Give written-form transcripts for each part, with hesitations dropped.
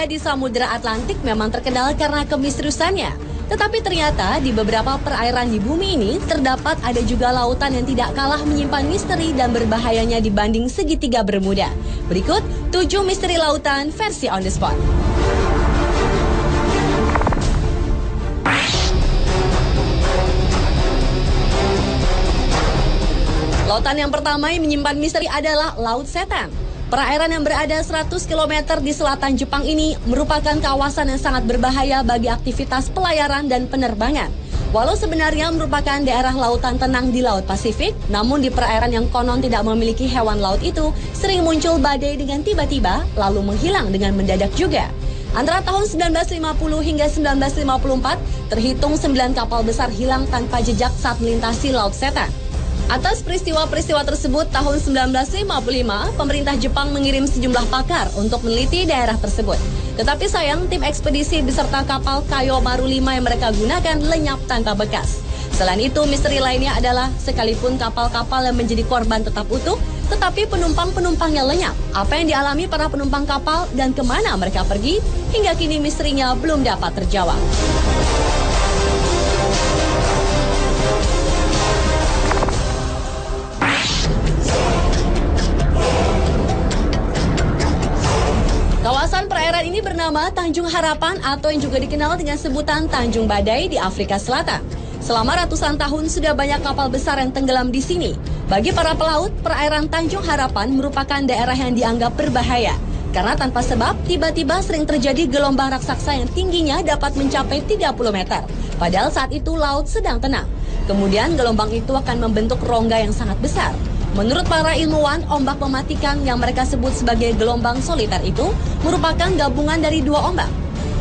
bermuda di Samudra Atlantik memang terkenal karena kemisteriusannya. Tetapi ternyata di beberapa perairan di bumi ini terdapat ada juga lautan yang tidak kalah menyimpan misteri dan berbahayanya dibanding segitiga Bermuda. Berikut 7 misteri lautan versi on the spot. Lautan yang pertama yang menyimpan misteri adalah Laut Setan. Perairan yang berada 100 km di selatan Jepang ini merupakan kawasan yang sangat berbahaya bagi aktivitas pelayaran dan penerbangan. Walau sebenarnya merupakan daerah lautan tenang di Laut Pasifik, namun di perairan yang konon tidak memiliki hewan laut itu, sering muncul badai dengan tiba-tiba, lalu menghilang dengan mendadak juga. Antara tahun 1950 hingga 1954, terhitung 9 kapal besar hilang tanpa jejak saat melintasi Laut Setan. Atas peristiwa-peristiwa tersebut, tahun 1955, pemerintah Jepang mengirim sejumlah pakar untuk meneliti daerah tersebut. Tetapi sayang, tim ekspedisi beserta kapal Kayo Maru 5 yang mereka gunakan lenyap tanpa bekas. Selain itu, misteri lainnya adalah sekalipun kapal-kapal yang menjadi korban tetap utuh, tetapi penumpang-penumpangnya lenyap. Apa yang dialami para penumpang kapal dan kemana mereka pergi, hingga kini misterinya belum dapat terjawab. Kawasan perairan ini bernama Tanjung Harapan atau yang juga dikenal dengan sebutan Tanjung Badai di Afrika Selatan. Selama ratusan tahun sudah banyak kapal besar yang tenggelam di sini. Bagi para pelaut, perairan Tanjung Harapan merupakan daerah yang dianggap berbahaya. Karena tanpa sebab, tiba-tiba sering terjadi gelombang raksasa yang tingginya dapat mencapai 30 meter. Padahal saat itu laut sedang tenang. Kemudian gelombang itu akan membentuk rongga yang sangat besar. Menurut para ilmuwan, ombak mematikan yang mereka sebut sebagai gelombang soliter itu merupakan gabungan dari 2 ombak.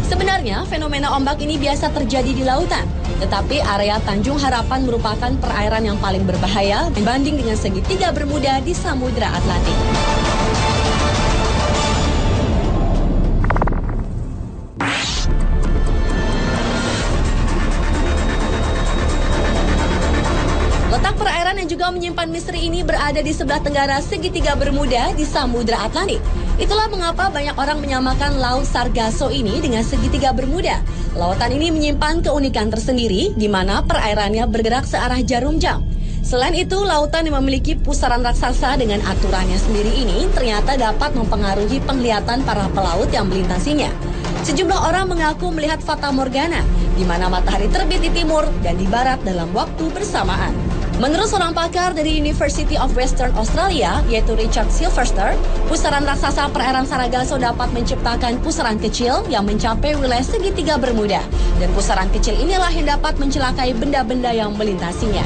Sebenarnya, fenomena ombak ini biasa terjadi di lautan. Tetapi area Tanjung Harapan merupakan perairan yang paling berbahaya dibanding dengan segitiga Bermuda di Samudra Atlantik. Letak perairan yang juga menyimpan misteri ini berada di sebelah tenggara segitiga Bermuda di Samudra Atlantik. Itulah mengapa banyak orang menyamakan Laut Sargasso ini dengan segitiga Bermuda. Lautan ini menyimpan keunikan tersendiri di mana perairannya bergerak searah jarum jam. Selain itu, lautan yang memiliki pusaran raksasa dengan aturannya sendiri ini ternyata dapat mempengaruhi penglihatan para pelaut yang melintasinya. Sejumlah orang mengaku melihat fata morgana, di mana matahari terbit di timur dan di barat dalam waktu bersamaan. Menurut seorang pakar dari University of Western Australia, yaitu Richard Silverster, pusaran raksasa perairan Sargasso dapat menciptakan pusaran kecil yang mencapai wilayah segitiga Bermuda. Dan pusaran kecil inilah yang dapat mencelakai benda-benda yang melintasinya.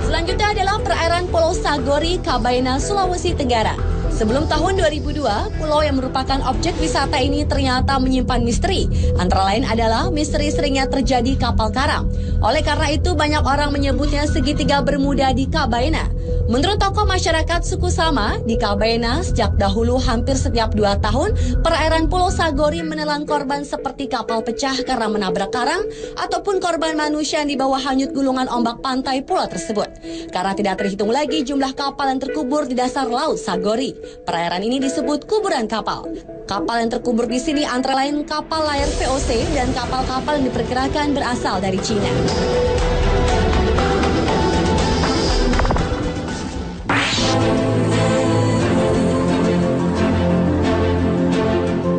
Selanjutnya adalah perairan Pulau Sagori, Kabaena, Sulawesi Tenggara. Sebelum tahun 2002, pulau yang merupakan objek wisata ini ternyata menyimpan misteri. Antara lain adalah misteri seringnya terjadi kapal karam. Oleh karena itu, banyak orang menyebutnya segitiga Bermuda di Kabaena. Menurut tokoh masyarakat suku Sama, di Kabaena sejak dahulu hampir setiap 2 tahun, perairan Pulau Sagori menelan korban seperti kapal pecah karena menabrak karang, ataupun korban manusia yang dibawa hanyut gulungan ombak pantai pulau tersebut. Karena tidak terhitung lagi jumlah kapal yang terkubur di dasar Laut Sagori. Perairan ini disebut kuburan kapal. Kapal yang terkubur di sini antara lain kapal layar VOC dan kapal-kapal yang diperkirakan berasal dari Cina.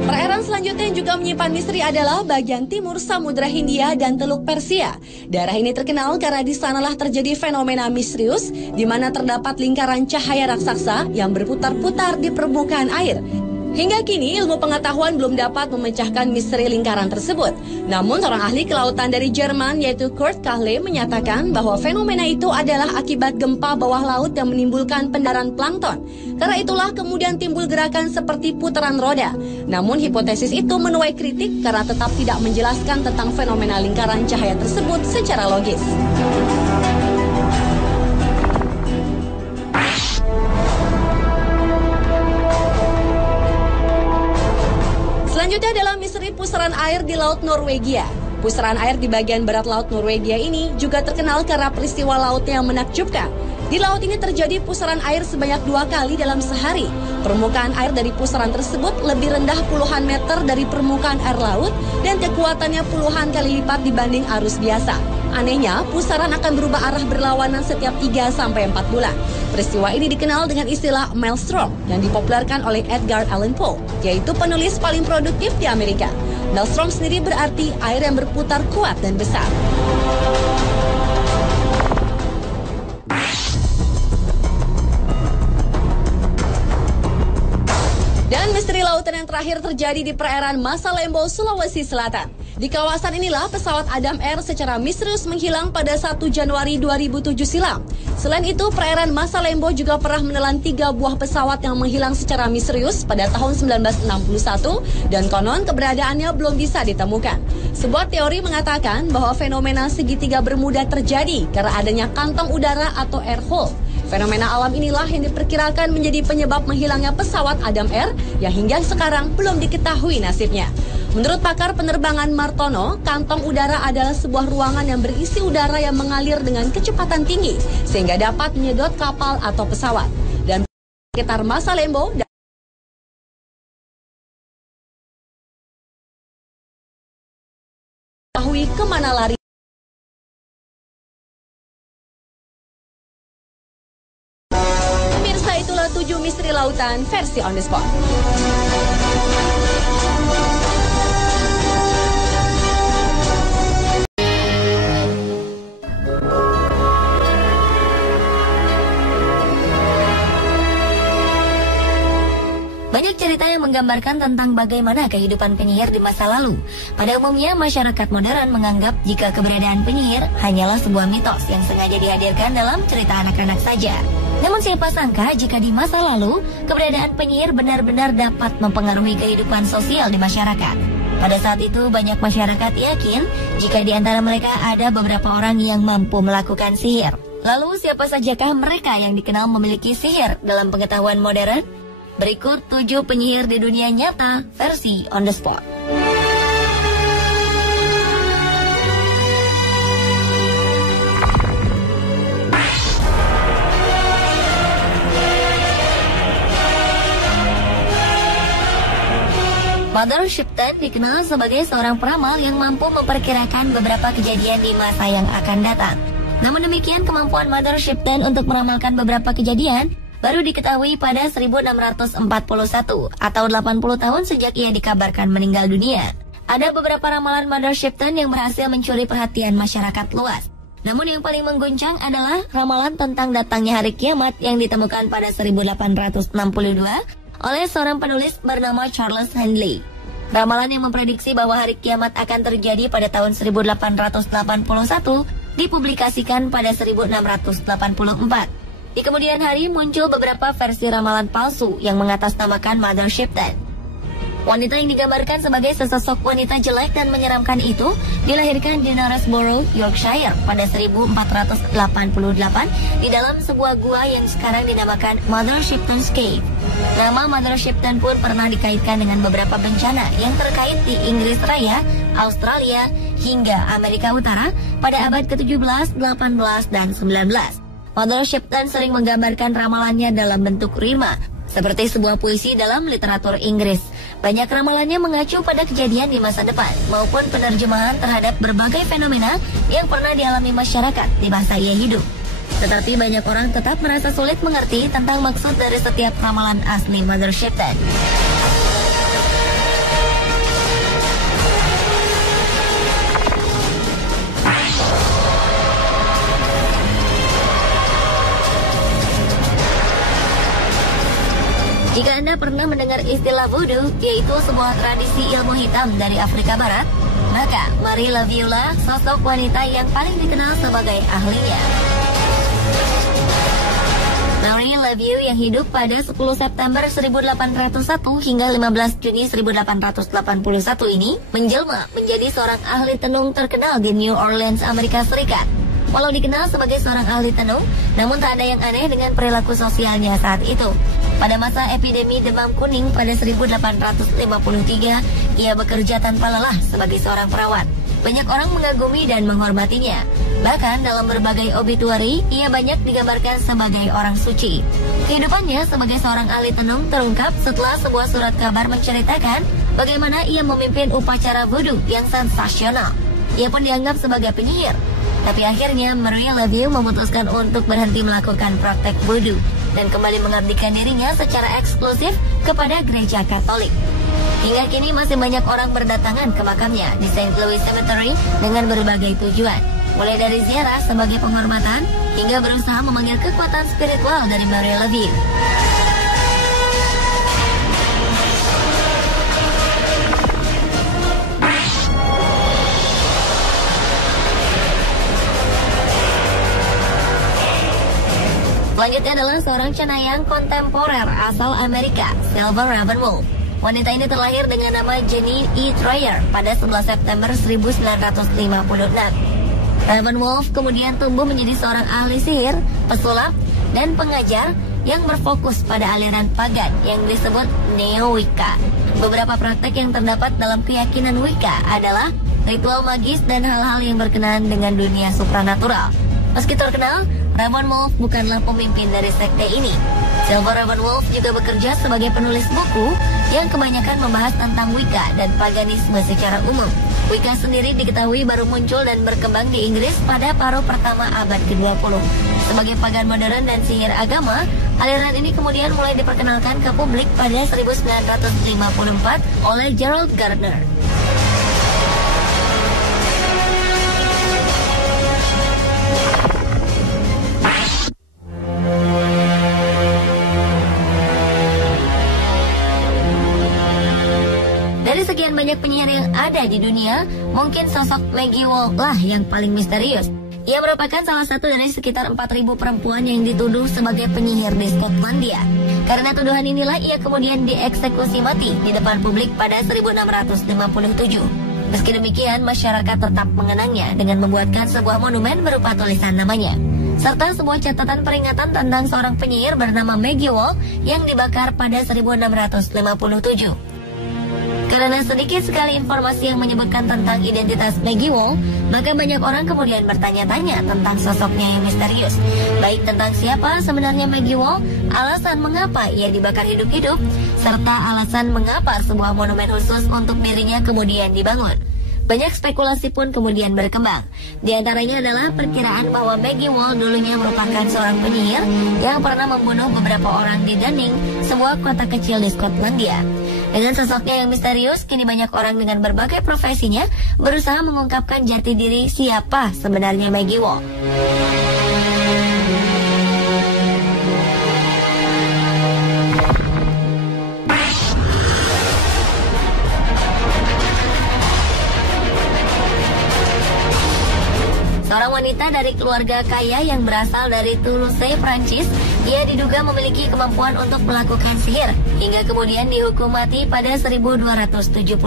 Perairan selanjutnya yang juga menyimpan misteri adalah bagian timur Samudra Hindia dan Teluk Persia. Daerah ini terkenal karena di sanalah terjadi fenomena misterius di mana terdapat lingkaran cahaya raksasa yang berputar-putar di permukaan air. Hingga kini ilmu pengetahuan belum dapat memecahkan misteri lingkaran tersebut. Namun seorang ahli kelautan dari Jerman yaitu Kurt Kahle menyatakan bahwa fenomena itu adalah akibat gempa bawah laut yang menimbulkan pendaran plankton. Karena itulah kemudian timbul gerakan seperti putaran roda. Namun hipotesis itu menuai kritik karena tetap tidak menjelaskan tentang fenomena lingkaran cahaya tersebut secara logis. Selanjutnya adalah misteri pusaran air di Laut Norwegia. Pusaran air di bagian barat laut Norwegia ini juga terkenal karena peristiwa lautnya yang menakjubkan. Di laut ini terjadi pusaran air sebanyak 2 kali dalam sehari. Permukaan air dari pusaran tersebut lebih rendah puluhan meter dari permukaan air laut dan kekuatannya puluhan kali lipat dibanding arus biasa. Anehnya, pusaran akan berubah arah berlawanan setiap 3-4 bulan. Peristiwa ini dikenal dengan istilah maelstrom yang dipopulerkan oleh Edgar Allan Poe, yaitu penulis paling produktif di Amerika. Maelstrom sendiri berarti air yang berputar kuat dan besar. Dan misteri lautan yang terakhir terjadi di perairan Masalembo, Sulawesi Selatan. Di kawasan inilah pesawat Adam Air secara misterius menghilang pada 1 Januari 2007 silam. Selain itu, perairan Masalembo juga pernah menelan 3 buah pesawat yang menghilang secara misterius pada tahun 1961 dan konon keberadaannya belum bisa ditemukan. Sebuah teori mengatakan bahwa fenomena segitiga Bermuda terjadi karena adanya kantong udara atau air hole. Fenomena alam inilah yang diperkirakan menjadi penyebab menghilangnya pesawat Adam Air yang hingga sekarang belum diketahui nasibnya. Menurut pakar penerbangan Martono, kantong udara adalah sebuah ruangan yang berisi udara yang mengalir dengan kecepatan tinggi sehingga dapat menyedot kapal atau pesawat. Dan sekitar Masalembo ketahui kemana lari. Pemirsa, itulah 7 misteri lautan versi On The Spot. Banyak cerita yang menggambarkan tentang bagaimana kehidupan penyihir di masa lalu. Pada umumnya, masyarakat modern menganggap jika keberadaan penyihir hanyalah sebuah mitos yang sengaja dihadirkan dalam cerita anak-anak saja. Namun siapa sangka jika di masa lalu, keberadaan penyihir benar-benar dapat mempengaruhi kehidupan sosial di masyarakat. Pada saat itu, banyak masyarakat yakin jika di antara mereka ada beberapa orang yang mampu melakukan sihir. Lalu siapa sajakah mereka yang dikenal memiliki sihir dalam pengetahuan modern? Berikut 7 penyihir di dunia nyata versi On The Spot. Mother Shipton dikenal sebagai seorang peramal yang mampu memperkirakan beberapa kejadian di masa yang akan datang. Namun demikian, kemampuan Mother Shipton untuk meramalkan beberapa kejadian baru diketahui pada 1641 atau 80 tahun sejak ia dikabarkan meninggal dunia. Ada beberapa ramalan Mother Shipton yang berhasil mencuri perhatian masyarakat luas. Namun yang paling mengguncang adalah ramalan tentang datangnya hari kiamat yang ditemukan pada 1862 oleh seorang penulis bernama Charles Handley. Ramalan yang memprediksi bahwa hari kiamat akan terjadi pada tahun 1881 dipublikasikan pada 1684. Di kemudian hari muncul beberapa versi ramalan palsu yang mengatasnamakan Mother Shipton. Wanita yang digambarkan sebagai sesosok wanita jelek dan menyeramkan itu dilahirkan di Knaresborough, Yorkshire pada 1488 di dalam sebuah gua yang sekarang dinamakan Mother Shipton's Cave. Nama Mother Shipton pun pernah dikaitkan dengan beberapa bencana yang terkait di Inggris Raya, Australia, hingga Amerika Utara pada abad ke-17, 18, dan 19. Mother Shipton sering menggambarkan ramalannya dalam bentuk rima, seperti sebuah puisi dalam literatur Inggris. Banyak ramalannya mengacu pada kejadian di masa depan, maupun penerjemahan terhadap berbagai fenomena yang pernah dialami masyarakat di masa ia hidup. Tetapi banyak orang tetap merasa sulit mengerti tentang maksud dari setiap ramalan asli Mother Shipton. Jika Anda pernah mendengar istilah voodoo, yaitu sebuah tradisi ilmu hitam dari Afrika Barat, maka Marie Lavieu-lah sosok wanita yang paling dikenal sebagai ahlinya. Marie Lavieu yang hidup pada 10 September 1801 hingga 15 Juni 1881 ini menjelma menjadi seorang ahli tenung terkenal di New Orleans, Amerika Serikat. Walau dikenal sebagai seorang ahli tenung, namun tak ada yang aneh dengan perilaku sosialnya saat itu. Pada masa epidemi demam kuning pada 1853, ia bekerja tanpa lelah sebagai seorang perawat. Banyak orang mengagumi dan menghormatinya. Bahkan dalam berbagai obituari, ia banyak digambarkan sebagai orang suci. Kehidupannya sebagai seorang ahli tenung terungkap setelah sebuah surat kabar menceritakan bagaimana ia memimpin upacara voodoo yang sensasional. Ia pun dianggap sebagai penyihir. Tapi akhirnya Maria Laveau memutuskan untuk berhenti melakukan praktek voodoo dan kembali mengabdikan dirinya secara eksklusif kepada gereja Katolik. Hingga kini masih banyak orang berdatangan ke makamnya di St. Louis Cemetery dengan berbagai tujuan, mulai dari ziarah sebagai penghormatan hingga berusaha memanggil kekuatan spiritual dari Maria Laveau. Selanjutnya adalah seorang cenayang kontemporer asal Amerika, Silver Ravenwolf. Wanita ini terlahir dengan nama Jenny E. Troyer pada 11 September 1956. Ravenwolf kemudian tumbuh menjadi seorang ahli sihir, pesulap, dan pengajar yang berfokus pada aliran pagan yang disebut Neo-Wicca. Beberapa praktek yang terdapat dalam keyakinan Wicca adalah ritual magis dan hal-hal yang berkenaan dengan dunia supranatural. Meski terkenal, Ravenwolf bukanlah pemimpin dari sekte ini. Silver Ravenwolf juga bekerja sebagai penulis buku yang kebanyakan membahas tentang Wicca dan paganisme secara umum. Wicca sendiri diketahui baru muncul dan berkembang di Inggris pada paruh pertama abad ke-20. Sebagai pagan modern dan sihir agama, aliran ini kemudian mulai diperkenalkan ke publik pada 1954 oleh Gerald Gardner. Dari sekian banyak penyihir yang ada di dunia, mungkin sosok Maggie Wall lah yang paling misterius. Ia merupakan salah satu dari sekitar 4.000 perempuan yang dituduh sebagai penyihir di Skotlandia. Karena tuduhan inilah ia kemudian dieksekusi mati di depan publik pada 1657. Meski demikian, masyarakat tetap mengenangnya dengan membuatkan sebuah monumen berupa tulisan namanya, serta sebuah catatan peringatan tentang seorang penyihir bernama Maggie Wall yang dibakar pada 1657. Karena sedikit sekali informasi yang menyebutkan tentang identitas Maggie Wall, maka banyak orang kemudian bertanya-tanya tentang sosoknya yang misterius, baik tentang siapa sebenarnya Maggie Wall, alasan mengapa ia dibakar hidup-hidup, serta alasan mengapa sebuah monumen khusus untuk dirinya kemudian dibangun. Banyak spekulasi pun kemudian berkembang. Di antaranya adalah perkiraan bahwa Maggie Wall dulunya merupakan seorang penyihir yang pernah membunuh beberapa orang di Dunning, sebuah kota kecil di Skotlandia. Dengan sosoknya yang misterius, kini banyak orang dengan berbagai profesinya berusaha mengungkapkan jati diri siapa sebenarnya Maggie Wall. Seorang wanita dari keluarga kaya yang berasal dari Toulouse, Prancis, ia diduga memiliki kemampuan untuk melakukan sihir, hingga kemudian dihukum mati pada 1275.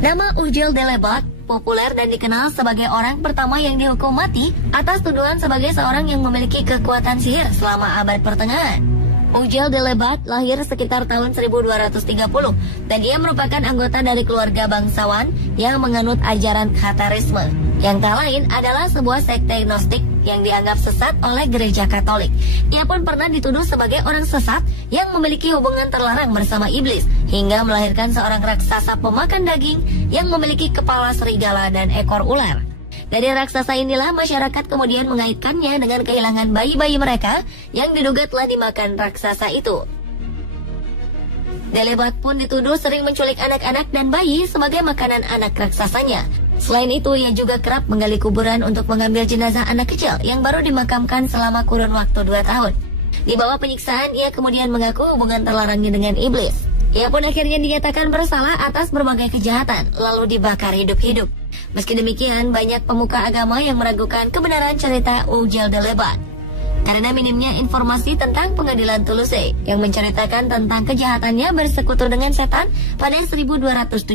Nama Ugel Delebat populer dan dikenal sebagai orang pertama yang dihukum mati atas tuduhan sebagai seorang yang memiliki kekuatan sihir selama abad pertengahan. Ugel Delebat lahir sekitar tahun 1230 dan ia merupakan anggota dari keluarga bangsawan yang menganut ajaran Khatarisme, yang tak lain adalah sebuah sekte gnostik yang dianggap sesat oleh gereja Katolik. Ia pun pernah dituduh sebagai orang sesat yang memiliki hubungan terlarang bersama iblis, hingga melahirkan seorang raksasa pemakan daging yang memiliki kepala serigala dan ekor ular. Dari raksasa inilah masyarakat kemudian mengaitkannya dengan kehilangan bayi-bayi mereka yang diduga telah dimakan raksasa itu. Delebat pun dituduh sering menculik anak-anak dan bayi sebagai makanan anak raksasanya. Selain itu, ia juga kerap menggali kuburan untuk mengambil jenazah anak kecil yang baru dimakamkan selama kurun waktu 2 tahun. Di bawah penyiksaan, ia kemudian mengaku hubungan terlarangnya dengan iblis. Ia pun akhirnya dinyatakan bersalah atas berbagai kejahatan, lalu dibakar hidup-hidup. Meski demikian, banyak pemuka agama yang meragukan kebenaran cerita Ugel Delebat karena minimnya informasi tentang pengadilan Toulouse yang menceritakan tentang kejahatannya bersekutu dengan setan pada 1275.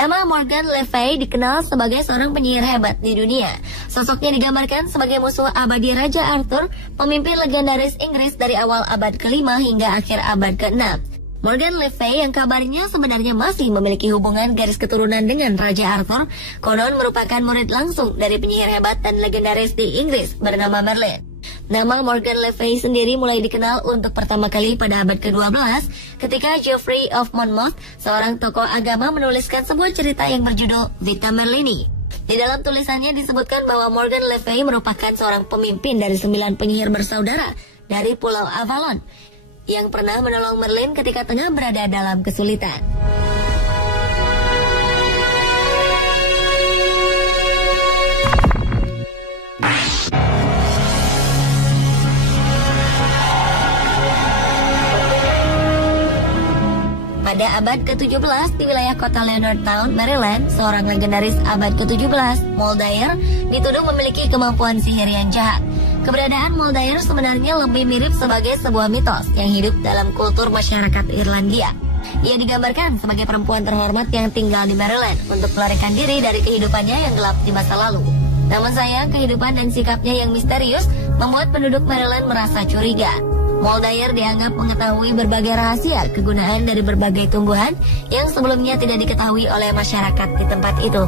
Nama Morgan Le Fay dikenal sebagai seorang penyihir hebat di dunia. Sosoknya digambarkan sebagai musuh abadi Raja Arthur, pemimpin legendaris Inggris dari awal abad ke-5 hingga akhir abad ke-6. Morgan Le Fay yang kabarnya sebenarnya masih memiliki hubungan garis keturunan dengan Raja Arthur, konon merupakan murid langsung dari penyihir hebat dan legendaris di Inggris bernama Merlin. Nama Morgan Le Fay sendiri mulai dikenal untuk pertama kali pada abad ke-12 ketika Geoffrey of Monmouth, seorang tokoh agama, menuliskan sebuah cerita yang berjudul Vita Merlini. Di dalam tulisannya disebutkan bahwa Morgan Le Fay merupakan seorang pemimpin dari 9 penyihir bersaudara dari Pulau Avalon yang pernah menolong Merlin ketika tengah berada dalam kesulitan. Pada abad ke-17 di wilayah kota Leonardtown, Maryland, seorang legendaris abad ke-17, Moldair, dituduh memiliki kemampuan sihir yang jahat. Keberadaan Moldair sebenarnya lebih mirip sebagai sebuah mitos yang hidup dalam kultur masyarakat Irlandia. Ia digambarkan sebagai perempuan terhormat yang tinggal di Maryland untuk melarikan diri dari kehidupannya yang gelap di masa lalu. Namun sayang, kehidupan dan sikapnya yang misterius membuat penduduk Maryland merasa curiga. Moldair dianggap mengetahui berbagai rahasia kegunaan dari berbagai tumbuhan yang sebelumnya tidak diketahui oleh masyarakat di tempat itu.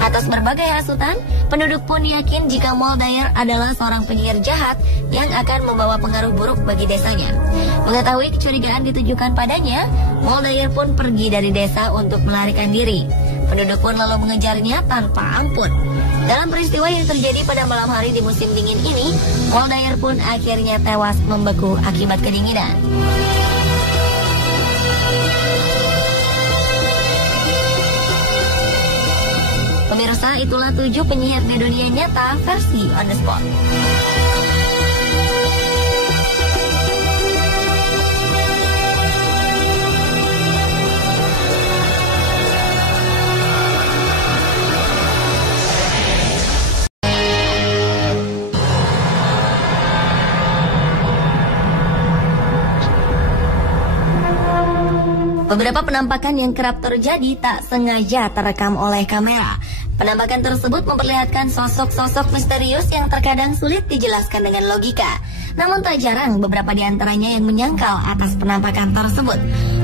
Atas berbagai hasutan, penduduk pun yakin jika Moldair adalah seorang penyihir jahat yang akan membawa pengaruh buruk bagi desanya. Mengetahui kecurigaan ditujukan padanya, Moldair pun pergi dari desa untuk melarikan diri. Penduduk pun lalu mengejarnya tanpa ampun. Dalam peristiwa yang terjadi pada malam hari di musim dingin ini, Moldair pun akhirnya tewas membeku akibat kedinginan. Pemirsa, itulah 7 penyihir di dunia nyata versi On The Spot. Beberapa penampakan yang kerap terjadi tak sengaja terekam oleh kamera. Penampakan tersebut memperlihatkan sosok-sosok misterius yang terkadang sulit dijelaskan dengan logika. Namun tak jarang beberapa di antaranya yang menyangkal atas penampakan tersebut.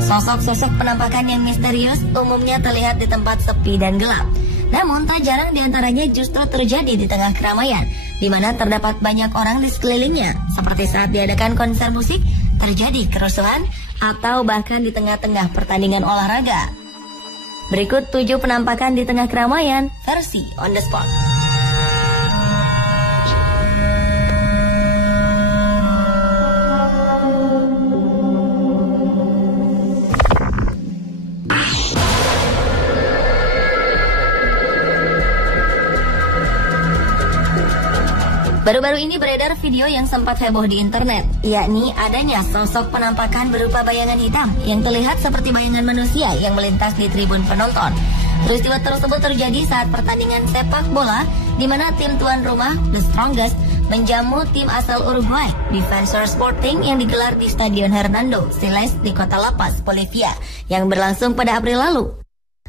Sosok-sosok penampakan yang misterius umumnya terlihat di tempat sepi dan gelap. Namun tak jarang di antaranya justru terjadi di tengah keramaian, di mana terdapat banyak orang di sekelilingnya, seperti saat diadakan konser musik, terjadi kerusuhan, atau bahkan di tengah-tengah pertandingan olahraga. Berikut 7 penampakan di tengah keramaian versi On The Spot. Baru-baru ini beredar video yang sempat heboh di internet, yakni adanya sosok penampakan berupa bayangan hitam yang terlihat seperti bayangan manusia yang melintas di tribun penonton. Peristiwa tersebut terjadi saat pertandingan sepak bola di mana tim tuan rumah, The Strongest, menjamu tim asal Uruguay, Defensor Sporting, yang digelar di Stadion Hernando Siles di kota La Paz, Bolivia, yang berlangsung pada April lalu.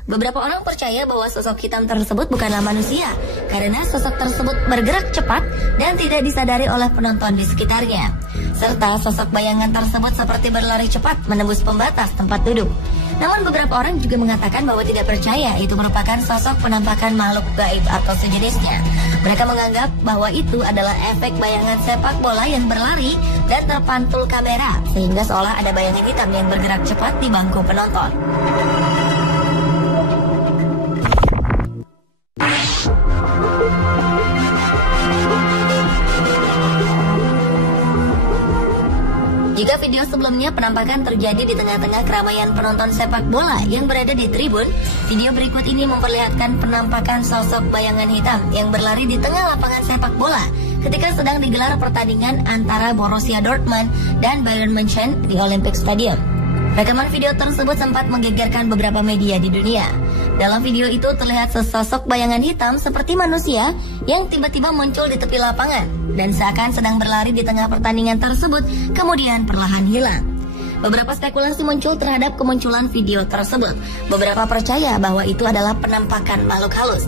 Beberapa orang percaya bahwa sosok hitam tersebut bukanlah manusia, karena sosok tersebut bergerak cepat dan tidak disadari oleh penonton di sekitarnya. Serta sosok bayangan tersebut seperti berlari cepat menembus pembatas tempat duduk. Namun beberapa orang juga mengatakan bahwa tidak percaya itu merupakan sosok penampakan makhluk gaib atau sejenisnya. Mereka menganggap bahwa itu adalah efek bayangan sepak bola yang berlari dan terpantul kamera, sehingga seolah ada bayangan hitam yang bergerak cepat di bangku penonton. Jika video sebelumnya penampakan terjadi di tengah-tengah keramaian penonton sepak bola yang berada di tribun, video berikut ini memperlihatkan penampakan sosok bayangan hitam yang berlari di tengah lapangan sepak bola ketika sedang digelar pertandingan antara Borussia Dortmund dan Bayern München di Olympic Stadium. Rekaman video tersebut sempat menggegerkan beberapa media di dunia. Dalam video itu terlihat sesosok bayangan hitam seperti manusia yang tiba-tiba muncul di tepi lapangan dan seakan sedang berlari di tengah pertandingan tersebut, kemudian perlahan hilang. Beberapa spekulasi muncul terhadap kemunculan video tersebut. Beberapa percaya bahwa itu adalah penampakan makhluk halus.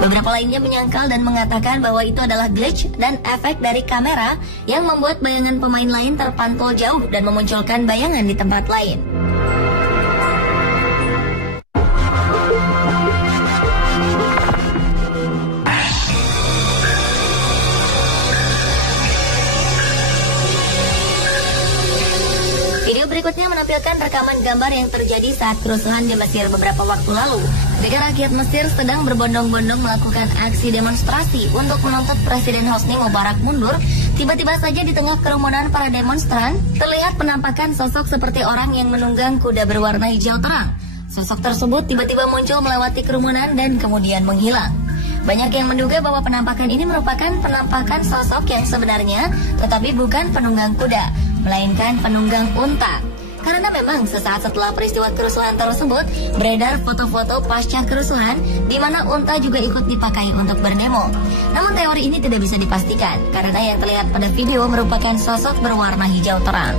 Beberapa lainnya menyangkal dan mengatakan bahwa itu adalah glitch dan efek dari kamera yang membuat bayangan pemain lain terpantul jauh dan memunculkan bayangan di tempat lain. Video berikutnya menampilkan rekaman gambar yang terjadi saat kerusuhan di Mesir beberapa waktu lalu. Negara rakyat Mesir sedang berbondong-bondong melakukan aksi demonstrasi untuk menuntut Presiden Hosni Mubarak mundur. Tiba-tiba saja di tengah kerumunan para demonstran, terlihat penampakan sosok seperti orang yang menunggang kuda berwarna hijau terang. Sosok tersebut tiba-tiba muncul melewati kerumunan dan kemudian menghilang. Banyak yang menduga bahwa penampakan ini merupakan penampakan sosok yang sebenarnya, tetapi bukan penunggang kuda, melainkan penunggang unta. Karena memang sesaat setelah peristiwa kerusuhan tersebut, beredar foto-foto pasca kerusuhan di mana unta juga ikut dipakai untuk berdemo. Namun teori ini tidak bisa dipastikan, karena yang terlihat pada video merupakan sosok berwarna hijau terang.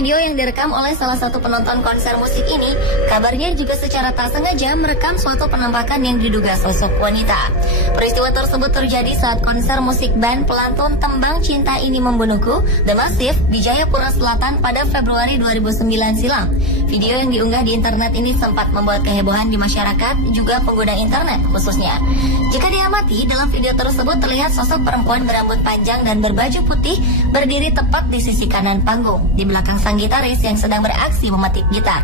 Video yang direkam oleh salah satu penonton konser musik ini, kabarnya juga secara tak sengaja merekam suatu penampakan yang diduga sosok wanita. Peristiwa tersebut terjadi saat konser musik band pelantun Tembang Cinta Ini Membunuhku, The Massive, di Jayapura Selatan pada Februari 2009 silam. Video yang diunggah di internet ini sempat membuat kehebohan di masyarakat, juga pengguna internet khususnya. Jika diamati, dalam video tersebut terlihat sosok perempuan berambut panjang dan berbaju putih berdiri tepat di sisi kanan panggung, di belakang sang gitaris yang sedang beraksi memetik gitar.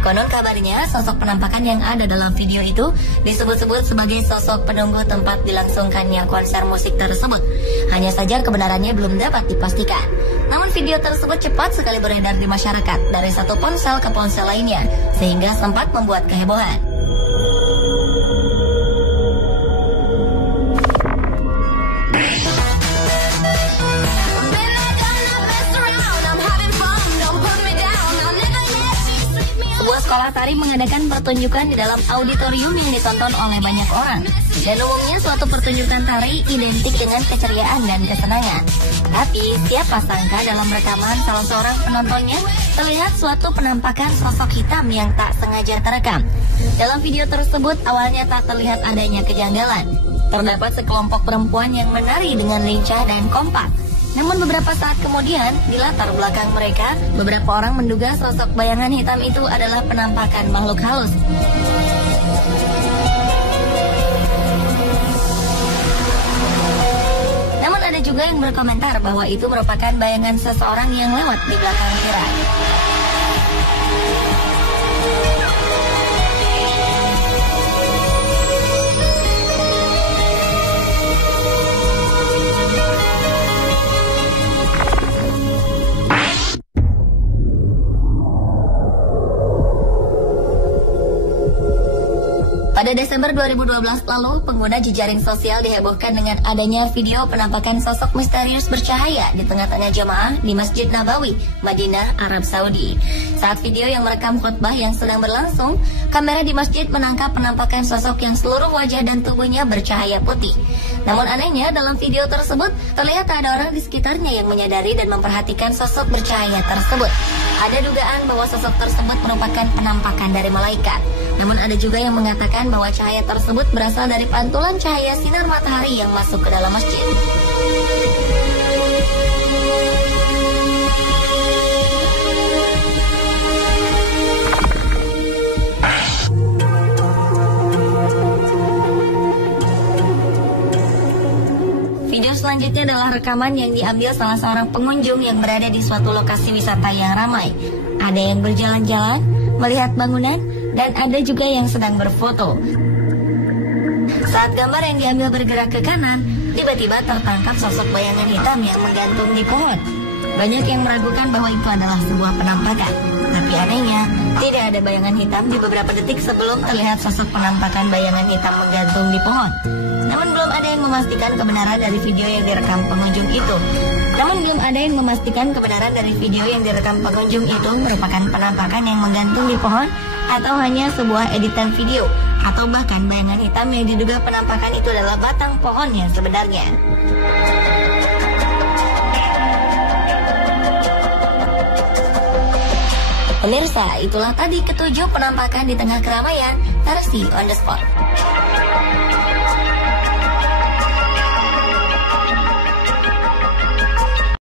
Konon kabarnya, sosok penampakan yang ada dalam video itu disebut-sebut sebagai sosok penunggu tempat dilangsungkannya konser musik tersebut. Hanya saja kebenarannya belum dapat dipastikan. Namun video tersebut cepat sekali beredar di masyarakat dari satu ponsel ke ponsel lainnya, sehingga sempat membuat kehebohan. Sekolah tari mengadakan pertunjukan di dalam auditorium yang ditonton oleh banyak orang. Dan umumnya suatu pertunjukan tari identik dengan keceriaan dan kesenangan. Tapi siapa sangka dalam rekaman salah seorang penontonnya terlihat suatu penampakan sosok hitam yang tak sengaja terekam. Dalam video tersebut awalnya tak terlihat adanya kejanggalan. Terdapat sekelompok perempuan yang menari dengan lincah dan kompak. Namun beberapa saat kemudian, di latar belakang mereka, beberapa orang menduga sosok bayangan hitam itu adalah penampakan makhluk halus. Namun ada juga yang berkomentar bahwa itu merupakan bayangan seseorang yang lewat di belakang tirai. Pada Desember 2012 lalu, pengguna jejaring sosial dihebohkan dengan adanya video penampakan sosok misterius bercahaya di tengah-tengah jemaah di Masjid Nabawi, Madinah, Arab Saudi. Saat video yang merekam khutbah yang sedang berlangsung, kamera di masjid menangkap penampakan sosok yang seluruh wajah dan tubuhnya bercahaya putih. Namun anehnya, dalam video tersebut terlihat tak ada orang di sekitarnya yang menyadari dan memperhatikan sosok bercahaya tersebut. Ada dugaan bahwa sosok tersebut merupakan penampakan dari malaikat. Namun ada juga yang mengatakan bahwa cahaya tersebut berasal dari pantulan cahaya sinar matahari yang masuk ke dalam masjid. Video selanjutnya adalah rekaman yang diambil salah seorang pengunjung yang berada di suatu lokasi wisata yang ramai. Ada yang berjalan-jalan, melihat bangunan, dan ada juga yang sedang berfoto. Saat gambar yang diambil bergerak ke kanan, tiba-tiba tertangkap sosok bayangan hitam yang menggantung di pohon. Banyak yang meragukan bahwa itu adalah sebuah penampakan. Tapi anehnya, tidak ada bayangan hitam di beberapa detik sebelum terlihat sosok penampakan bayangan hitam menggantung di pohon. Namun belum ada yang memastikan kebenaran dari video yang direkam pengunjung itu. Merupakan penampakan yang menggantung di pohon atau hanya sebuah editan video, atau bahkan bayangan hitam yang diduga penampakan itu adalah batang pohon yang sebenarnya. Pemirsa, itulah tadi ketujuh penampakan di tengah keramaian versi On The Spot.